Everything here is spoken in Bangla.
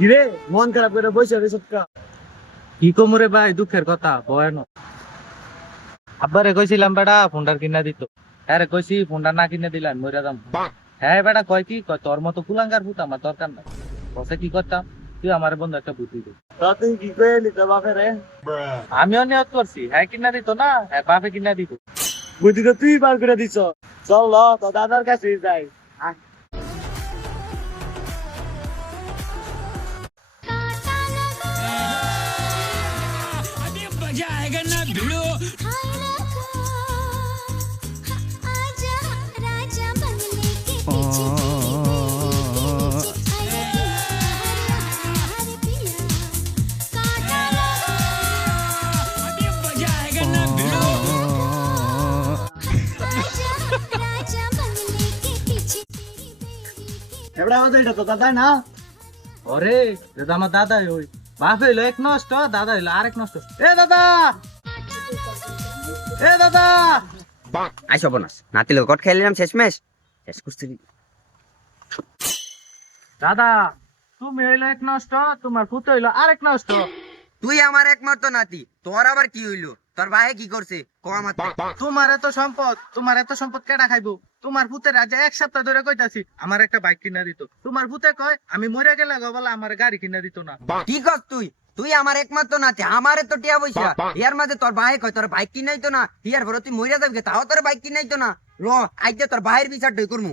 কিরে মন খারাপ করে বসে রে সৎকা। কি কমরে ভাই দুঃখের কথা ভয়ানক। আব্বারে কইছিলাম বেটা ফোনটার কিনা দিত, হ্যাঁ রে কইছি ফোনটা না কিনে দিলাম মইরা দাম। হ্যাঁ বেটা কয় কি কয় তোর মতো কুলাঙ্গার ভূত আমার দরকার নাই। বসে কি করতাম, তুই আমার বন্ধু একটা বুদ্ধি দে। তুই কি কয়ে নিতে বাপে রে? আমিও নিয়ত করছি, হ্যাঁ কিনা দিত না, হ্যাঁ বাপে কিনা দিত। বুদ্ধি তো তুই বার করে দিছ। চল ল তো দাদার কাছে যাই। এবারে আমাদের এটা তো দাদা না। ওরে দাদা আমার দাদা ওই বাপ হইলো এক নষ্ট, দাদা হইলো আরেক নষ্ট। এ দাদা, এ দাদা, আইসো বোনাস নাতি লোক কট খেলিলাম শেষমেশ শেষ করছি। দাদা তুমি হইলো এক নষ্ট, তোমার পুত হইলো আরেক নষ্ট। তুই আমার একমাত্র নাতি, তোর আবার কি হইলো? তোর ভাই কি করছে কো আমার? তোমার এত সম্পদ, তোমার এত সম্পদ কেডা খাইবো? তোমার ভূতের আজ এক সপ্তাহ ধরে কইতাছি আমার একটা বাইক কিনা দিত, তোমার ভূতে কয় আমি মরে গেলে বলে আমার গাড়ি কিনা দিত না। কি কর তুই? তুই আমার একমাত্র নাতি, আমারে তো টিয়া পয়সা ইয়ার মাঝে তোর ভাই কয় তোর বাইক কিনাইতো না, ইয়ার পরে তুই মইরা যাবি তাও তোর বাইক কিনাইতো না। র আইতে তোর ভাইয়ের বিচার দই করমু।